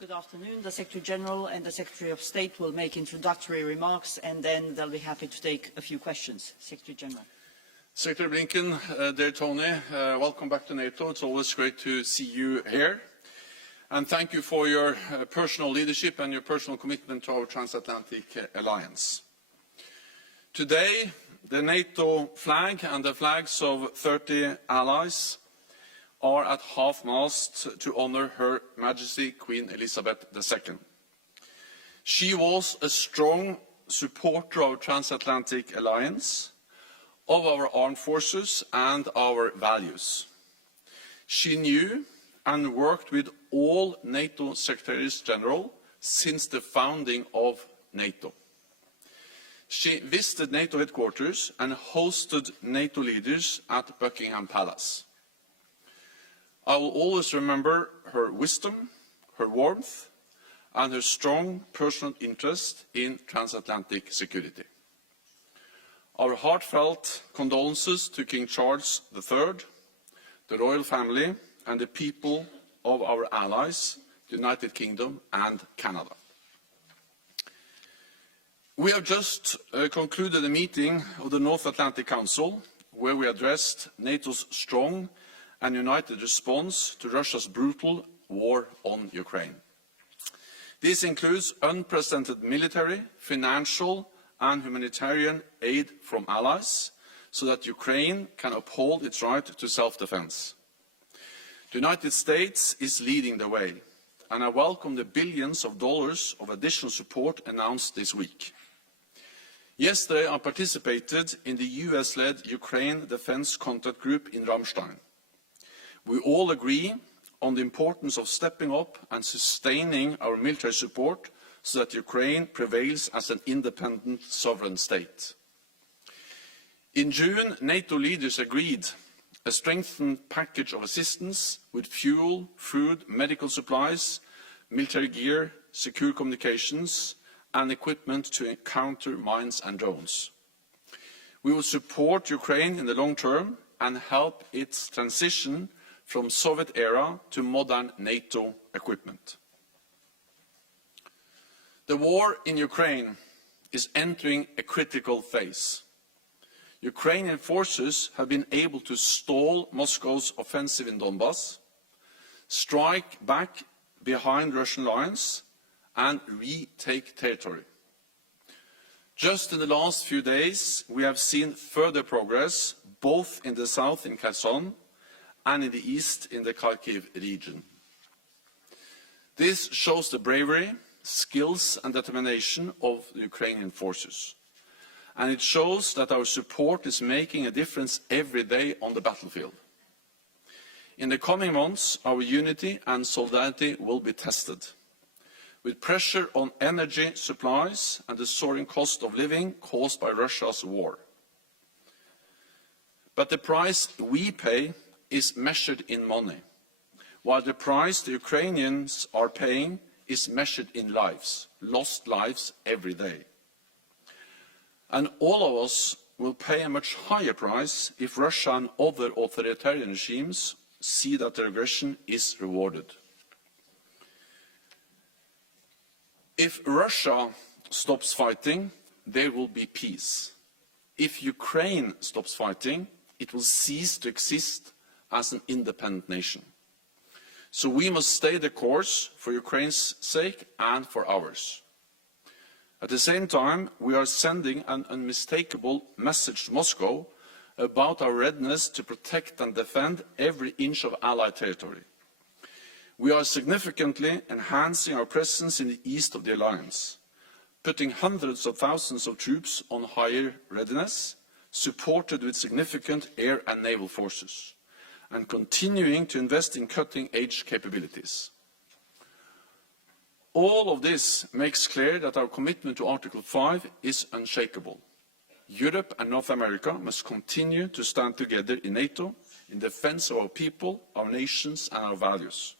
Good afternoon. The Secretary General and the Secretary of State will make introductory remarks, and then they'll be happy to take a few questions. Secretary General. Secretary Blinken, dear Tony, welcome back to NATO. It's always great to see you here. And thank you for your personal leadership and your personal commitment to our transatlantic alliance. Today, the NATO flag and the flags of 30 allies are at half-mast to honor Her Majesty Queen Elizabeth II. She was a strong supporter of our transatlantic alliance, of our armed forces and our values. She knew and worked with all NATO Secretaries General since the founding of NATO. She visited NATO headquarters and hosted NATO leaders at Buckingham Palace. I will always remember her wisdom, her warmth, and her strong personal interest in transatlantic security. Our heartfelt condolences to King Charles III, the royal family, and the people of our allies, the United Kingdom and Canada. We have just concluded a meeting of the North Atlantic Council where we addressed NATO's strong and united response to Russia's brutal war on Ukraine. This includes unprecedented military, financial and humanitarian aid from allies so that Ukraine can uphold its right to self-defense. The United States is leading the way, and I welcome the billions of dollars of additional support announced this week. Yesterday, I participated in the US-led Ukraine Defense Contact Group in Ramstein. We all agree on the importance of stepping up and sustaining our military support so that Ukraine prevails as an independent sovereign state. In June, NATO leaders agreed a strengthened package of assistance with fuel, food, medical supplies, military gear, secure communications and equipment to counter mines and drones. We will support Ukraine in the long term and help its transition from Soviet era to modern NATO equipment. The war in Ukraine is entering a critical phase. Ukrainian forces have been able to stall Moscow's offensive in Donbass, strike back behind Russian lines, and retake territory. Just in the last few days, we have seen further progress, both in the south in Kherson and in the east in the Kharkiv region. This shows the bravery, skills and determination of the Ukrainian forces. And it shows that our support is making a difference every day on the battlefield. In the coming months, our unity and solidarity will be tested. With pressure on energy supplies and the soaring cost of living caused by Russia's war. But the price we pay is measured in money, while the price the Ukrainians are paying is measured in lives, lost lives every day. And all of us will pay a much higher price if Russia and other authoritarian regimes see that their aggression is rewarded. If Russia stops fighting, there will be peace. If Ukraine stops fighting, it will cease to exist as an independent nation. So we must stay the course for Ukraine's sake and for ours. At the same time, we are sending an unmistakable message to Moscow about our readiness to protect and defend every inch of Allied territory. We are significantly enhancing our presence in the east of the alliance, putting hundreds of thousands of troops on higher readiness, supported with significant air and naval forces, and continuing to invest in cutting-edge capabilities. All of this makes clear that our commitment to Article 5 is unshakable. Europe and North America must continue to stand together in NATO in defense of our people, our nations and our values.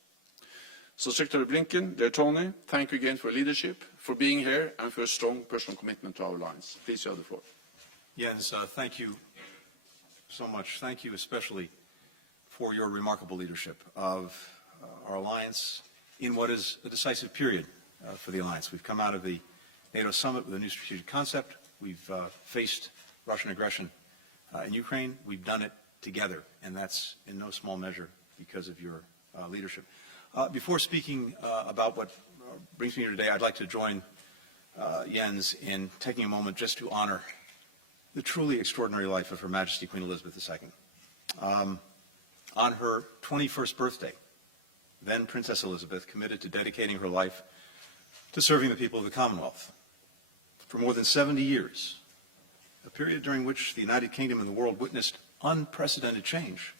So Secretary Blinken, dear Tony, thank you again for your leadership, for being here and for a strong personal commitment to our alliance. Please, you have the floor. Jens, thank you so much. Thank you especially for your remarkable leadership of our alliance in what is a decisive period for the alliance. We've come out of the NATO summit with a new strategic concept. We've faced Russian aggression in Ukraine. We've done it together, and that's in no small measure because of your leadership. Before speaking about what brings me here today, I'd like to join Jens in taking a moment just to honor the truly extraordinary life of Her Majesty Queen Elizabeth II. On her 21st birthday, then Princess Elizabeth committed to dedicating her life to serving the people of the Commonwealth. For more than 70 years, a period during which the United Kingdom and the world witnessed unprecedented change,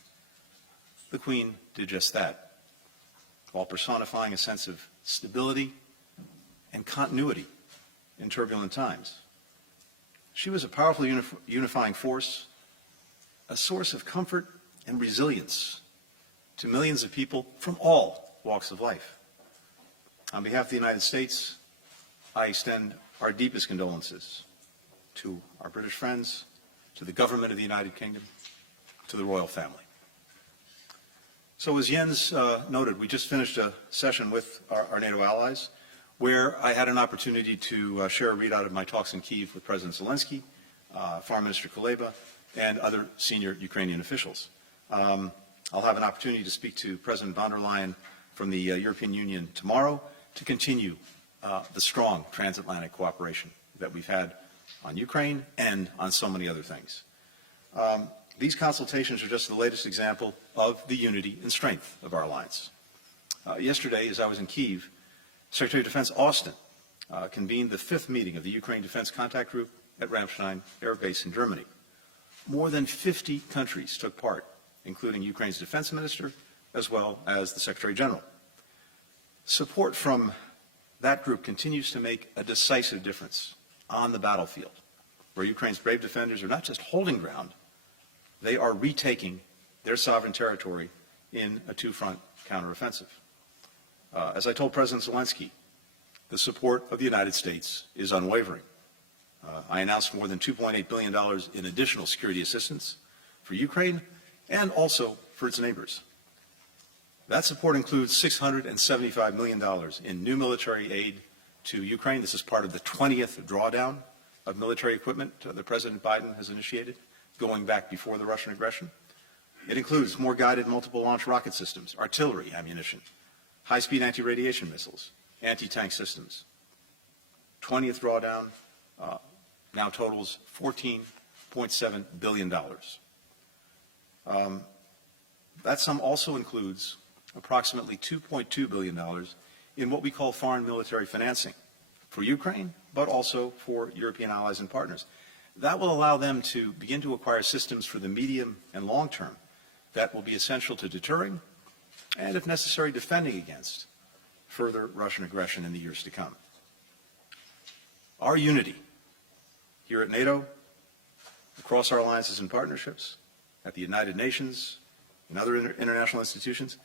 the Queen did just that, while personifying a sense of stability and continuity in turbulent times. She was a powerful unifying force, a source of comfort and resilience to millions of people from all walks of life. On behalf of the United States, I extend our deepest condolences to our British friends, to the government of the United Kingdom, to the royal family. So as Jens noted, we just finished a session with our NATO allies where I had an opportunity to share a readout of my talks in Kyiv with President Zelensky, Foreign Minister Kuleba, and other senior Ukrainian officials. I'll have an opportunity to speak to President von der Leyen from the European Union tomorrow to continue the strong transatlantic cooperation that we've had on Ukraine and on so many other things. These consultations are just the latest example of the unity and strength of our alliance. Yesterday, as I was in Kyiv, Secretary of Defense Austin convened the 5th meeting of the Ukraine Defense Contact Group at Ramstein Air Base in Germany. More than 50 countries took part, including Ukraine's defense minister, as well as the Secretary General. Support from that group continues to make a decisive difference on the battlefield, where Ukraine's brave defenders are not just holding ground, they are retaking their sovereign territory in a two-front counteroffensive. As I told President Zelensky, the support of the United States is unwavering. I announced more than $2.8 billion in additional security assistance for Ukraine and also for its neighbors. That support includes $675 million in new military aid to Ukraine. This is part of the 20th drawdown of military equipment that President Biden has initiated, going back before the Russian aggression. It includes more guided multiple launch rocket systems, artillery ammunition, high-speed anti-radiation missiles, anti-tank systems. 20th drawdown now totals $14.7 billion. That sum also includes approximately $2.2 billion in what we call foreign military financing for Ukraine, but also for European allies and partners. That will allow them to begin to acquire systems for the medium and long term that will be essential to deterring and, if necessary, defending against further Russian aggression in the years to come. Our unity here at NATO, across our alliances and partnerships, at the United Nations and other international institutions,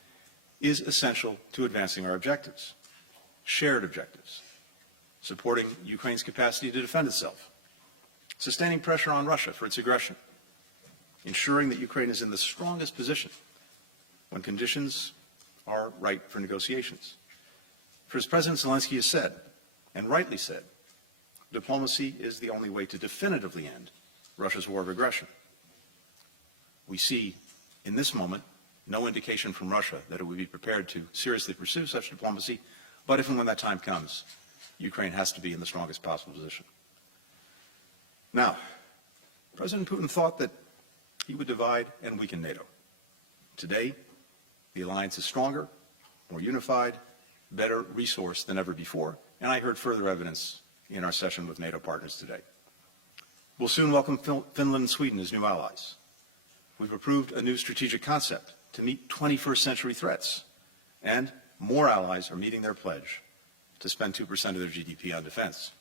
is essential to advancing our objectives, shared objectives, supporting Ukraine's capacity to defend itself, sustaining pressure on Russia for its aggression, ensuring that Ukraine is in the strongest position when conditions are right for negotiations. For as President Zelensky has said, and rightly said, diplomacy is the only way to definitively end Russia's war of aggression. We see in this moment no indication from Russia that it would be prepared to seriously pursue such diplomacy, but if and when that time comes, Ukraine has to be in the strongest possible position. Now, President Putin thought that he would divide and weaken NATO. Today, the alliance is stronger, more unified, better resourced than ever before, and I heard further evidence in our session with NATO partners today. We'll soon welcome Finland and Sweden as new allies. We've approved a new strategic concept to meet 21st century threats, and more allies are meeting their pledge to spend 2% of their GDP on defense.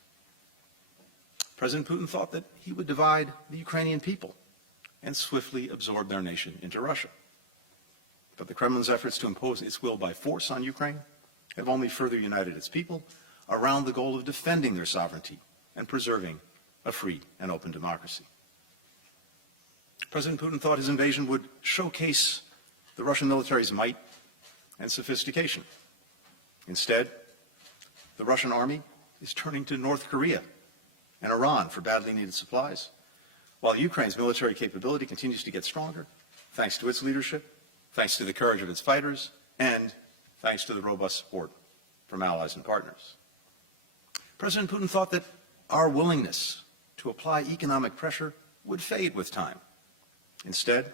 President Putin thought that he would divide the Ukrainian people and swiftly absorb their nation into Russia. But the Kremlin's efforts to impose its will by force on Ukraine have only further united its people around the goal of defending their sovereignty and preserving a free and open democracy. President Putin thought his invasion would showcase the Russian military's might and sophistication. Instead, the Russian army is turning to North Korea and Iran for badly needed supplies, while Ukraine's military capability continues to get stronger, thanks to its leadership, thanks to the courage of its fighters, and thanks to the robust support from allies and partners. President Putin thought that our willingness to apply economic pressure would fade with time. Instead,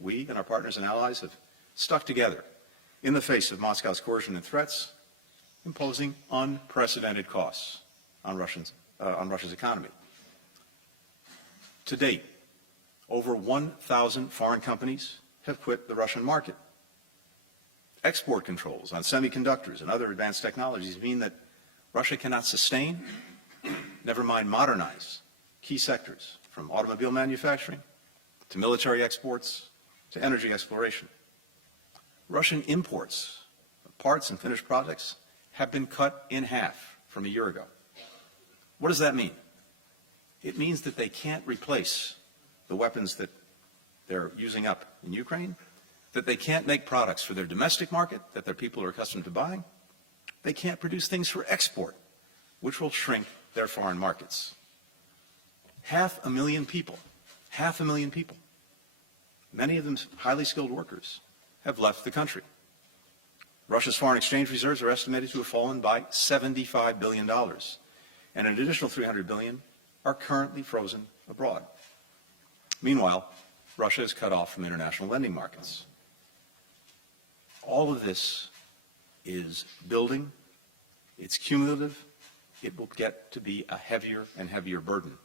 we and our partners and allies have stuck together in the face of Moscow's coercion and threats, imposing unprecedented costs on Russia's economy. To date, over 1,000 foreign companies have quit the Russian market. Export controls on semiconductors and other advanced technologies mean that Russia cannot sustain, never mind modernize, key sectors from automobile manufacturing to military exports to energy exploration. Russian imports of parts and finished products have been cut in half from a year ago. What does that mean? It means that they can't replace the weapons that they're using up in Ukraine, that they can't make products for their domestic market that their people are accustomed to buying. They can't produce things for export, which will shrink their foreign markets. 500,000 people, many of them highly skilled workers, have left the country. Russia's foreign exchange reserves are estimated to have fallen by $75 billion, and an additional $300 billion are currently frozen abroad. Meanwhile, Russia is cut off from international lending markets. All of this is building. It's cumulative. It will get to be a heavier and heavier burden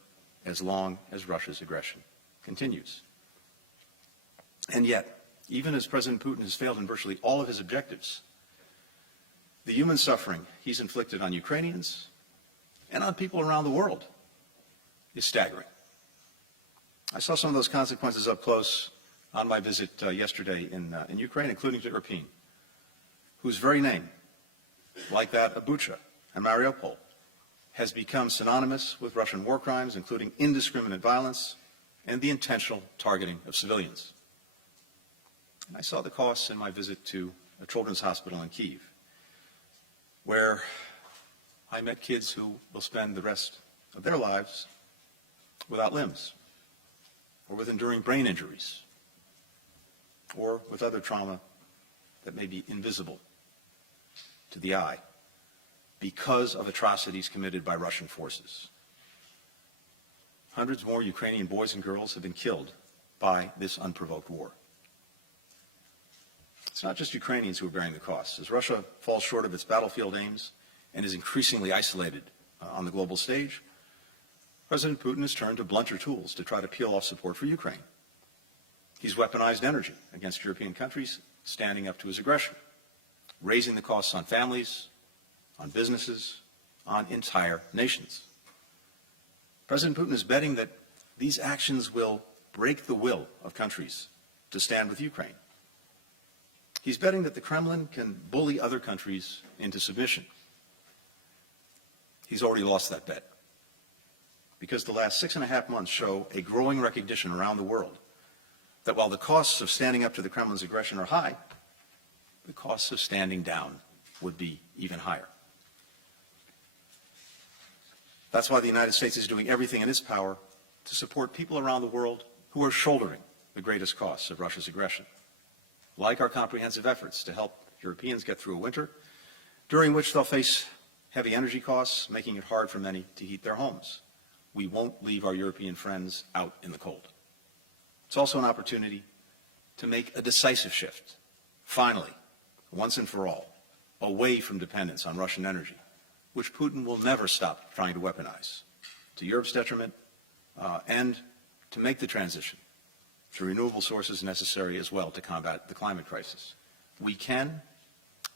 as long as Russia's aggression continues. And yet, even as President Putin has failed in virtually all of his objectives, the human suffering he's inflicted on Ukrainians and on people around the world is staggering. I saw some of those consequences up close on my visit yesterday in Ukraine, including to Irpin, whose very name, like that of Bucha and Mariupol, has become synonymous with Russian war crimes, including indiscriminate violence and the intentional targeting of civilians. And I saw the costs in my visit to a children's hospital in Kyiv, where I met kids who will spend the rest of their lives without limbs, or with enduring brain injuries, or with other trauma that may be invisible to the eye because of atrocities committed by Russian forces. Hundreds more Ukrainian boys and girls have been killed by this unprovoked war. It's not just Ukrainians who are bearing the costs. As Russia falls short of its battlefield aims and is increasingly isolated on the global stage, President Putin has turned to blunter tools to try to peel off support for Ukraine. He's weaponized energy against European countries standing up to his aggression, raising the costs on families, on businesses, on entire nations. President Putin is betting that these actions will break the will of countries to stand with Ukraine. He's betting that the Kremlin can bully other countries into submission. He's already lost that bet, because the last 6.5 months show a growing recognition around the world that while the costs of standing up to the Kremlin's aggression are high, the costs of standing down would be even higher. That's why the United States is doing everything in its power to support people around the world who are shouldering the greatest costs of Russia's aggression, like our comprehensive efforts to help Europeans get through a winter during which they'll face heavy energy costs, making it hard for many to heat their homes. We won't leave our European friends out in the cold. It's also an opportunity to make a decisive shift, finally, once and for all, away from dependence on Russian energy, which Putin will never stop trying to weaponize, to Europe's detriment, and to make the transition to renewable sources necessary as well to combat the climate crisis. We can,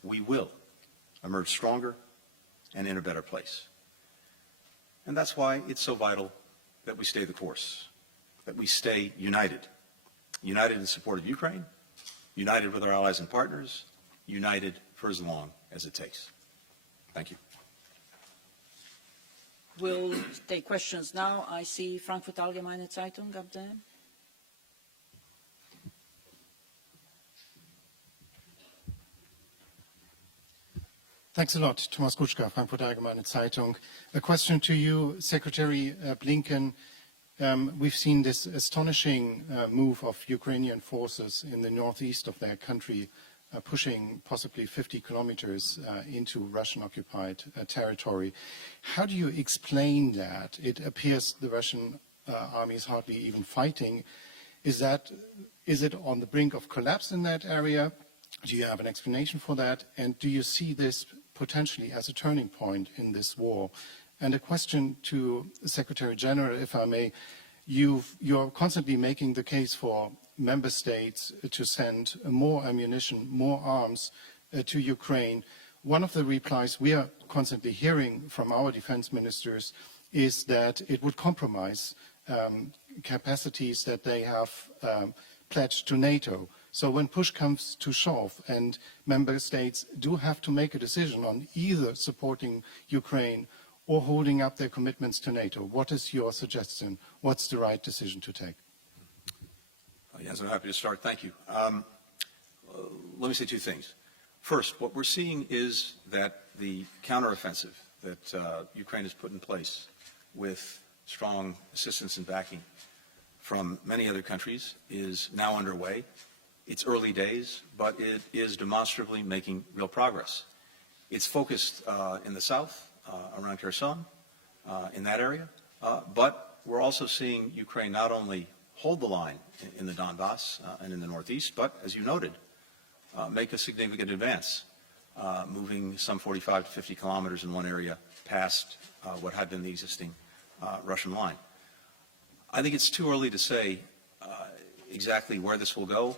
we will emerge stronger and in a better place. And that's why it's so vital that we stay the course, that we stay united, united in support of Ukraine, united with our allies and partners, united for as long as it takes. Thank you. We'll take questions now. I see Frankfurt Allgemeine Zeitung up there. Thanks a lot. Thomas Kutschka, Frankfurter Allgemeine Zeitung. A question to you, Secretary Blinken. We've seen this astonishing move of Ukrainian forces in the northeast of their country, pushing possibly 50 kilometers into Russian-occupied territory. How do you explain that? It appears the Russian army is hardly even fighting. Is it on the brink of collapse in that area? Do you have an explanation for that? And do you see this potentially as a turning point in this war? And a question to the Secretary General, if I may. You're constantly making the case for member states to send more ammunition, more arms to Ukraine. One of the replies we are constantly hearing from our defense ministers is that it would compromise capacities that they have pledged to NATO. So when push comes to shove and member states do have to make a decision on either supporting Ukraine or holding up their commitments to NATO, what is your suggestion? What's the right decision to take? Yes, I'm happy to start. Thank you. Let me say two things. First, what we're seeing is that the counteroffensive that Ukraine has put in place with strong assistance and backing from many other countries is now underway. It's early days, but it is demonstrably making real progress. It's focused in the south, around Kherson, in that area, but we're also seeing Ukraine not only hold the line in the Donbass and in the northeast, but, as you noted, make a significant advance, moving some 45 to 50 kilometers in one area past what had been the existing Russian line. I think it's too early to say exactly where this will go,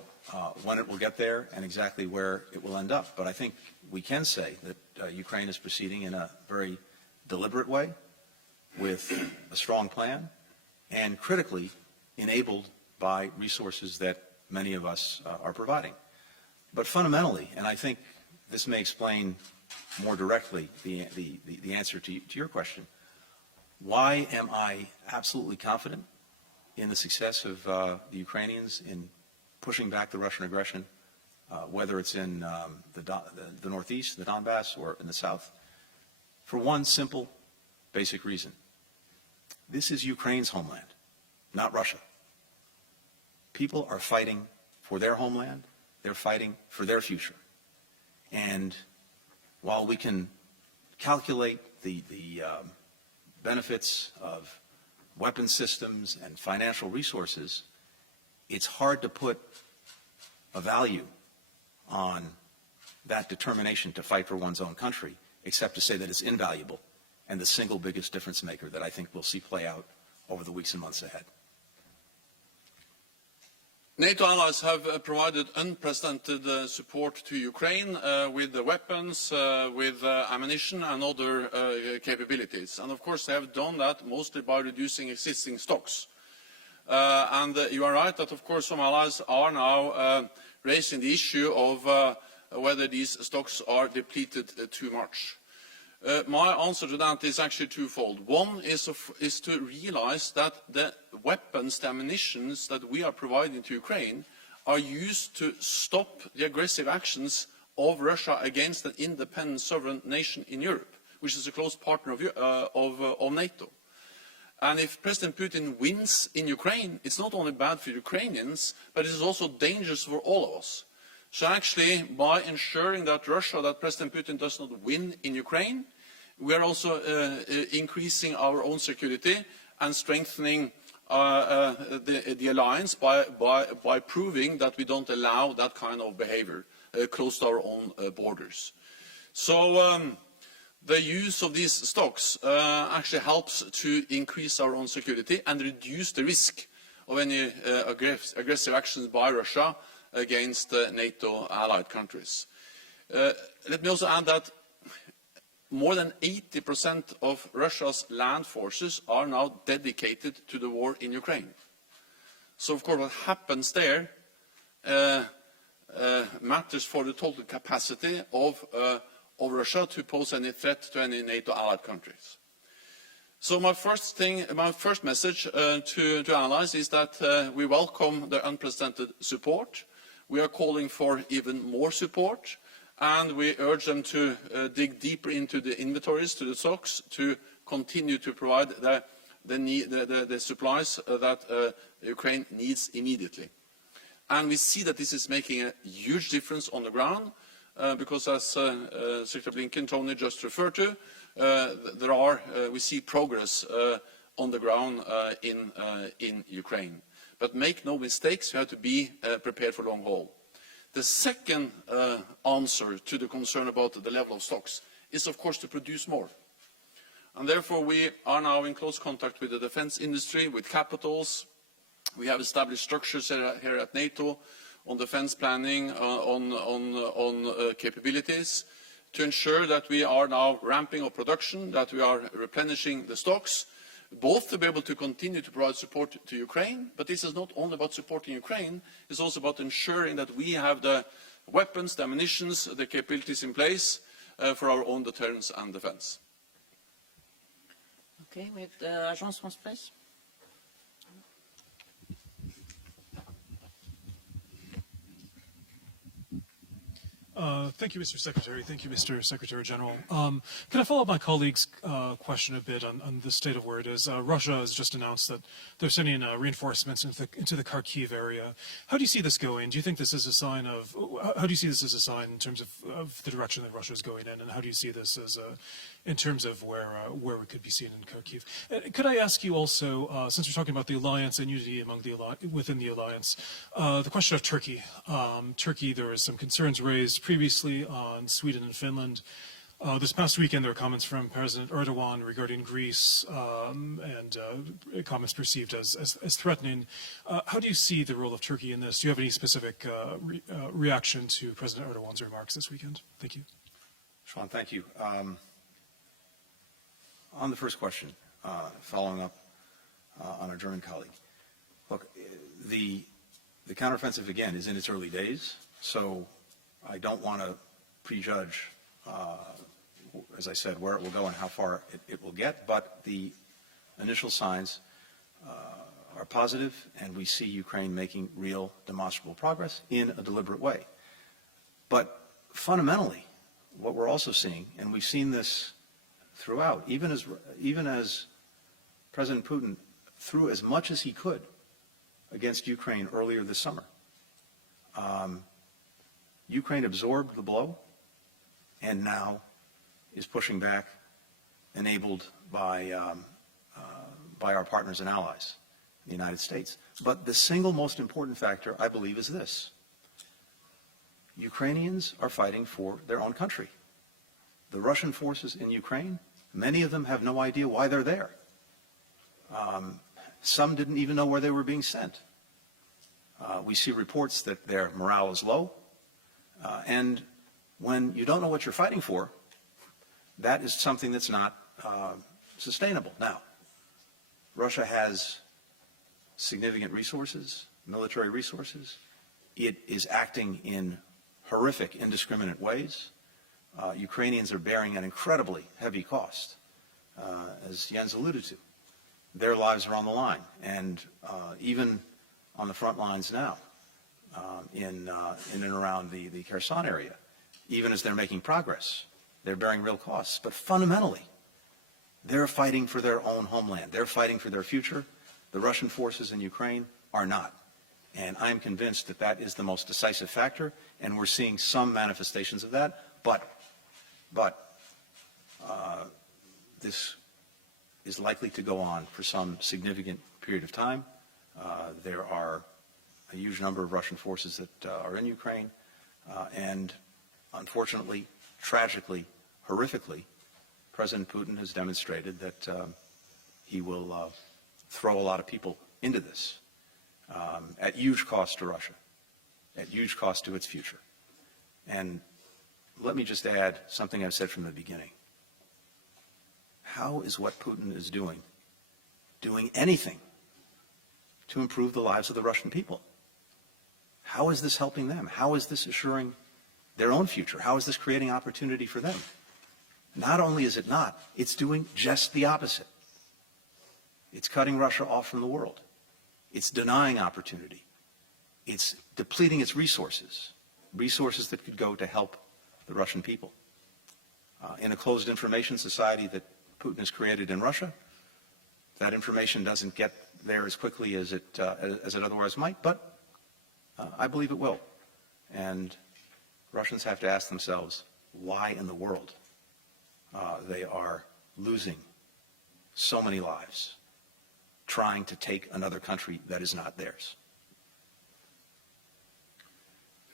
when it will get there, and exactly where it will end up. But I think we can say that Ukraine is proceeding in a very deliberate way, with a strong plan, and critically enabled by resources that many of us are providing. But fundamentally, and I think this may explain more directly the answer to your question, why am I absolutely confident in the success of the Ukrainians in pushing back the Russian aggression, whether it's in the northeast, the Donbass, or in the south? For one simple, basic reason. This is Ukraine's homeland, not Russia. People are fighting for their homeland. They're fighting for their future. And while we can calculate the benefits of weapon systems and financial resources, it's hard to put a value on that determination to fight for one's own country, except to say that it's invaluable and the single biggest difference maker that I think we'll see play out over the weeks and months ahead. NATO allies have provided unprecedented support to Ukraine with the weapons, with ammunition and other capabilities. And of course they have done that mostly by reducing existing stocks. And you are right that of course some allies are now raising the issue of whether these stocks are depleted too much. My answer to that is actually twofold. One is to realize that the weapons, the ammunition that we are providing to Ukraine are used to stop the aggressive actions of Russia against an independent sovereign nation in Europe, which is a close partner of NATO. And if President Putin wins in Ukraine, it's not only bad for Ukrainians, but it is also dangerous for all of us. So actually, by ensuring that President Putin does not win in Ukraine, we are also increasing our own security and strengthening the alliance by proving that we don't allow that kind of behavior close to our own borders. So the use of these stocks actually helps to increase our own security and reduce the risk of any aggressive actions by Russia against NATO allied countries. Let me also add that more than 80% of Russia's land forces are now dedicated to the war in Ukraine. So, of course, what happens there matters for the total capacity of Russia to pose any threat to any NATO allied countries. So my first message to allies is that we welcome the unprecedented support. We are calling for even more support. and we urge them to dig deeper into the inventories, to the stocks, to continue to provide the supplies that Ukraine needs immediately. And we see that this is making a huge difference on the ground, because as Secretary Blinken, Tony just referred to, we see progress on the ground in Ukraine. But make no mistakes, you have to be prepared for long haul. The second answer to the concern about the level of stocks is, of course, to produce more. And therefore, we are now in close contact with the defense industry, with capitals. We have established structures here at NATO on defense planning, on capabilities, to ensure that we are now ramping up production, that we are replenishing the stocks, both to be able to continue to provide support to Ukraine, but this is not only about supporting Ukraine, it's also about ensuring that we have the weapons, the ammunition, the capabilities in place for our own deterrence and defense. Okay, we have Agence France-Presse. Thank you, Mr. Secretary. Thank you, Mr. Secretary General. Can I follow up my colleague's question a bit on the state of where it is? Russia has just announced that they're sending reinforcements into the Kharkiv area. How do you see this going? Do you think this is a sign of? How do you see this as a sign in terms of the direction that Russia is going in, and how do you see this as in terms of where we could be seen in Kharkiv? Could I ask you also, since we're talking about the alliance and unity within the alliance, the question of Turkey. Turkey, there were some concerns raised previously on Sweden and Finland. This past weekend, there were comments from President Erdogan regarding Greece and comments perceived as threatening. How do you see the role of Turkey in this? Do you have any specific reaction to President Erdogan's remarks this weekend? Thank you. Sean, thank you. On the first question, following up on our German colleague, look, the counteroffensive, again, is in its early days, so I don't want to prejudge, as I said, where it will go and how far it will get, but the initial signs are positive, and we see Ukraine making real demonstrable progress in a deliberate way. But fundamentally, what we're also seeing, and we've seen this throughout, even as President Putin threw as much as he could against Ukraine earlier this summer, Ukraine absorbed the blow and now is pushing back, enabled by our partners and allies, the United States. But the single most important factor, I believe, is this. Ukrainians are fighting for their own country. The Russian forces in Ukraine, many of them have no idea why they're there. Some didn't even know where they were being sent. We see reports that their morale is low. And when you don't know what you're fighting for, that is something that's not sustainable. Now, Russia has significant resources, military resources. It is acting in horrific, indiscriminate ways. Ukrainians are bearing an incredibly heavy cost, as Jens alluded to. Their lives are on the line, and even on the front lines now, in and around the Kherson area, even as they're making progress, they're bearing real costs. But fundamentally, they're fighting for their own homeland. They're fighting for their future. The Russian forces in Ukraine are not. And I'm convinced that that is the most decisive factor, and we're seeing some manifestations of that. But this is likely to go on for some significant period of time. There are a huge number of Russian forces that are in Ukraine, and unfortunately, tragically, horrifically, President Putin has demonstrated that he will throw a lot of people into this at huge cost to Russia, at huge cost to its future. And let me just add something I've said from the beginning. How is what Putin is doing anything to improve the lives of the Russian people? How is this helping them? How is this assuring their own future? How is this creating opportunity for them? Not only is it not, it's doing just the opposite. It's cutting Russia off from the world. It's denying opportunity. It's depleting its resources, resources that could go to help the Russian people. In a closed information society that Putin has created in Russia, that information doesn't get there as quickly as it otherwise might, but I believe it will. And Russians have to ask themselves why in the world they are losing so many lives trying to take another country that is not theirs.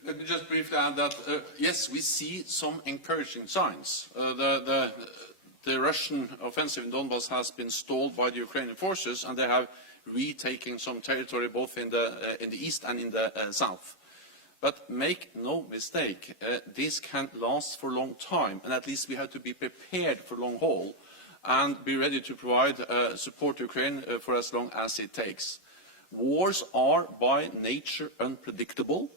Let me just briefly add that, yes, we see some encouraging signs. The Russian offensive in Donbass has been stalled by the Ukrainian forces, and they have retaken some territory both in the east and in the south. But make no mistake, this can last for a long time, and at least we have to be prepared for long haul and be ready to provide support to Ukraine for as long as it takes. Wars are by nature unpredictable.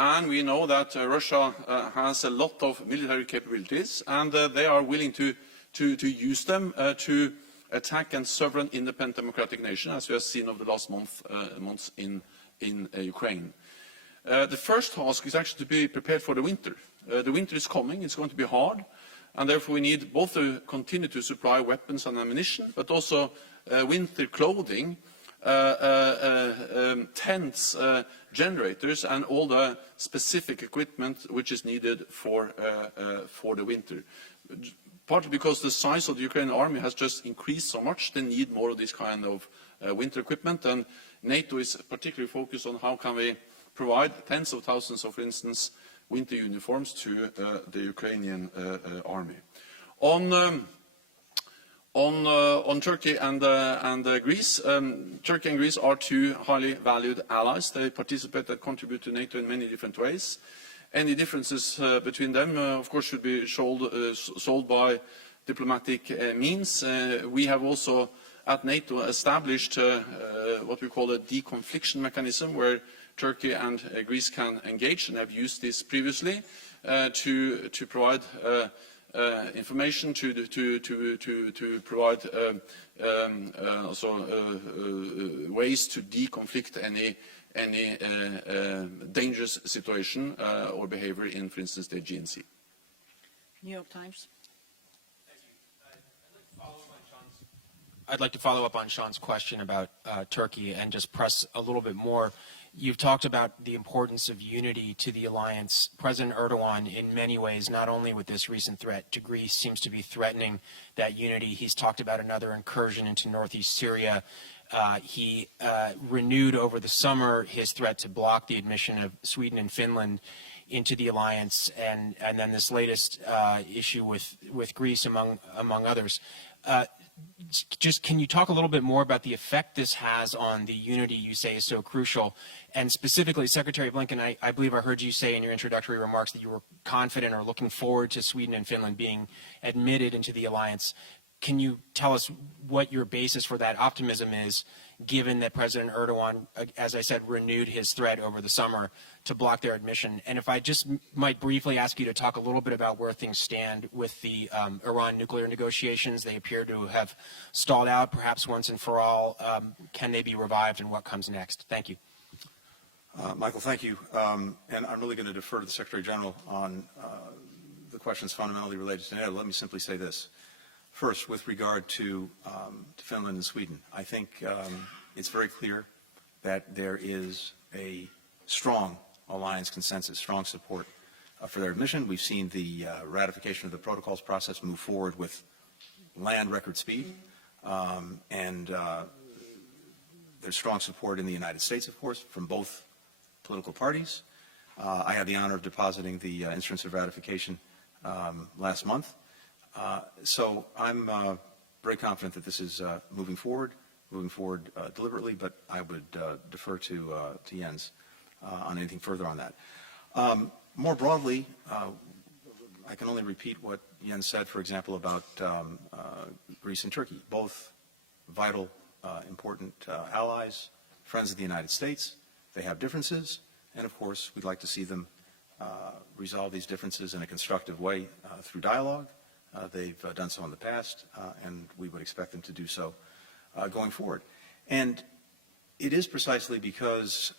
And we know that Russia has a lot of military capabilities, and they are willing to use them to attack a sovereign, independent, democratic nation, as we have seen over the last months in Ukraine. The first task is actually to be prepared for the winter. The winter is coming, it's going to be hard, and therefore we need both to continue to supply weapons and ammunition, but also winter clothing, tents, generators, and all the specific equipment which is needed for the winter. Partly because the size of the Ukrainian army has just increased so much, they need more of this kind of winter equipment, and NATO is particularly focused on how can we provide tens of thousands of, for instance, winter uniforms to the Ukrainian army. On Turkey and Greece, Turkey and Greece are two highly valued allies. They participate and contribute to NATO in many different ways. Any differences between them, of course, should be solved by diplomatic means. We have also, at NATO, established what we call a deconfliction mechanism, where Turkey and Greece can engage, and have used this previously to provide information, to provide also ways to deconflict any dangerous situation or behavior in, for instance, the Aegean Sea. New York Times. I'd like to follow up on Sean's question about Turkey and just press a little bit more. You've talked about the importance of unity to the alliance. President Erdogan, in many ways, not only with this recent threat to Greece, seems to be threatening that unity. He's talked about another incursion into northeast Syria. He renewed over the summer his threat to block the admission of Sweden and Finland into the alliance, and then this latest issue with Greece, among others. Just can you talk a little bit more about the effect this has on the unity you say is so crucial? And specifically, Secretary Blinken, I believe I heard you say in your introductory remarks that you were confident or looking forward to Sweden and Finland being admitted into the alliance. Can you tell us what your basis for that optimism is, given that President Erdogan, as I said, renewed his threat over the summer to block their admission? And if I just might briefly ask you to talk a little bit about where things stand with the Iran nuclear negotiations. They appear to have stalled out, perhaps once and for all. Can they be revived, and what comes next? Thank you. Michael, thank you. And I'm really going to defer to the Secretary General on the questions fundamentally related to NATO. Let me simply say this. First, with regard to Finland and Sweden, I think it's very clear that there is a strong alliance consensus, strong support for their admission. We've seen the ratification of the protocols process move forward with land record speed, and there's strong support in the United States, of course, from both political parties. I had the honor of depositing the instruments of ratification last month. So I'm very confident that this is moving forward deliberately, but I would defer to Jens on anything further on that. More broadly, I can only repeat what Jens said, for example, about Greece and Turkey, both vital, important allies, friends of the United States. They have differences, and of course, we'd like to see them resolve these differences in a constructive way through dialogue. They've done so in the past, and we would expect them to do so going forward. And it is precisely because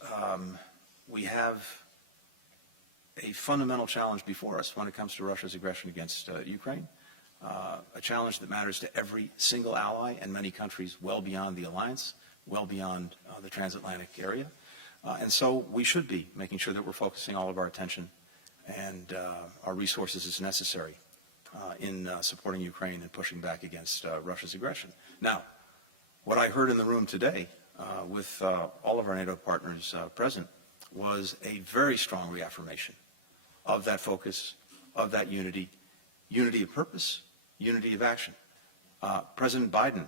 we have a fundamental challenge before us when it comes to Russia's aggression against Ukraine, a challenge that matters to every single ally and many countries well beyond the alliance, well beyond the transatlantic area. And so we should be making sure that we're focusing all of our attention and our resources as necessary in supporting Ukraine and pushing back against Russia's aggression. Now, what I heard in the room today with all of our NATO partners present was a very strong reaffirmation of that focus, of that unity, unity of purpose, unity of action. President Biden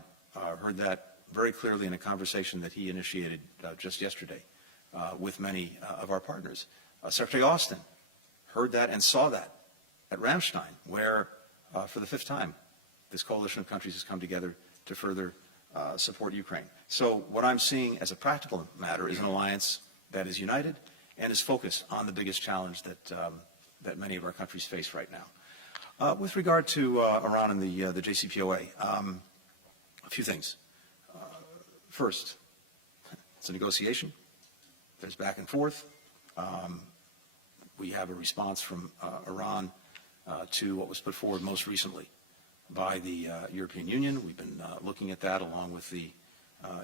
heard that very clearly in a conversation that he initiated just yesterday with many of our partners. Secretary Austin heard that and saw that at Ramstein, where for the 5th time this coalition of countries has come together to further support Ukraine. So what I'm seeing as a practical matter is an alliance that is united and is focused on the biggest challenge that many of our countries face right now. With regard to Iran and the JCPOA, a few things. First, it's a negotiation. There's back and forth. We have a response from Iran to what was put forward most recently by the European Union. We've been looking at that along with the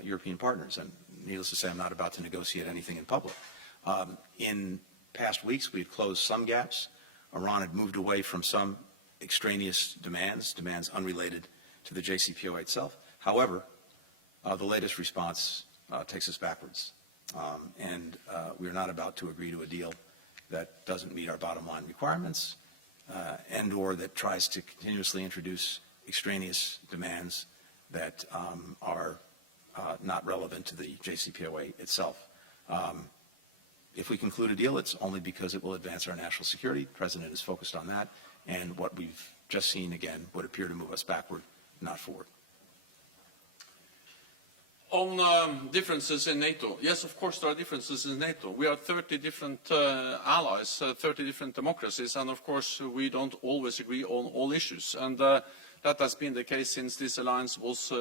European partners. And needless to say, I'm not about to negotiate anything in public. In past weeks, we've closed some gaps. Iran had moved away from some extraneous demands unrelated to the JCPOA itself. However, the latest response takes us backwards. And we're not about to agree to a deal that doesn't meet our bottom line requirements and or that tries to continuously introduce extraneous demands that are not relevant to the JCPOA itself. If we conclude a deal, it's only because it will advance our national security. The President is focused on that, and what we've just seen, again, would appear to move us backward, not forward. On differences in NATO, yes, of course there are differences in NATO. We are 30 different allies, 30 different democracies, and of course we don't always agree on all issues. And that has been the case since this alliance was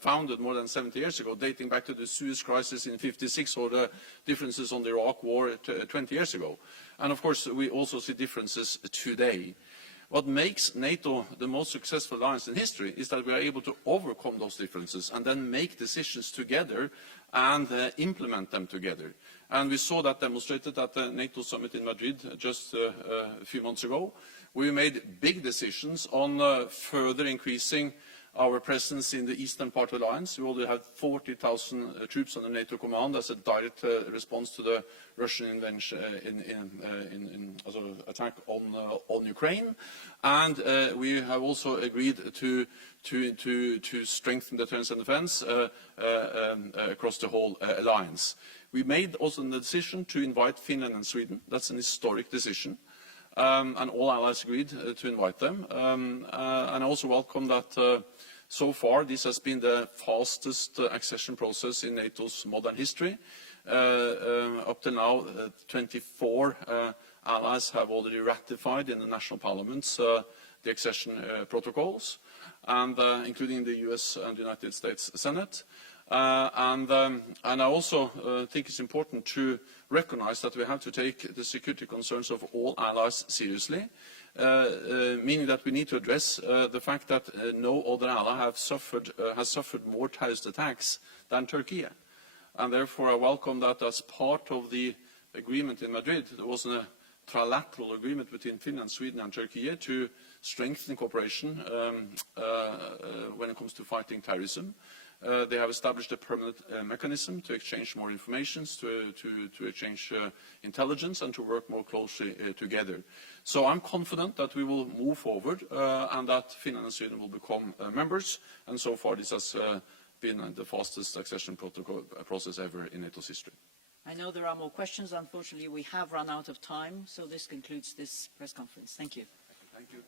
founded more than 70 years ago, dating back to the Suez Crisis in '56 or the differences on the Iraq War 20 years ago. And of course we also see differences today. What makes NATO the most successful alliance in history is that we are able to overcome those differences and then make decisions together and implement them together. And we saw that demonstrated at the NATO summit in Madrid just a few months ago. We made big decisions on further increasing our presence in the eastern part of the alliance. We already have 40,000 troops under NATO command as a direct response to the Russian invasion attack on Ukraine. And we have also agreed to strengthen deterrence and defense across the whole alliance. We made also the decision to invite Finland and Sweden. That's an historic decision. And all allies agreed to invite them. And I also welcome that so far this has been the fastest accession process in NATO's modern history. Up to now, 24 allies have already ratified in the national parliaments the accession protocols, and including the US and United States Senate. And I also think it's important to recognize that we have to take the security concerns of all allies seriously, meaning that we need to address the fact that no other ally has suffered more terrorist attacks than Turkey. And therefore I welcome that as part of the agreement in Madrid, there was a trilateral agreement between Finland, Sweden and Turkey to strengthen cooperation when it comes to fighting terrorism. They have established a permanent mechanism to exchange more information, to exchange intelligence and to work more closely together. So I'm confident that we will move forward and that Finland and Sweden will become members. And so far this has been the fastest accession protocol process ever in NATO's history. I know there are more questions. Unfortunately, we have run out of time, so this concludes this press conference. Thank you. Thank you.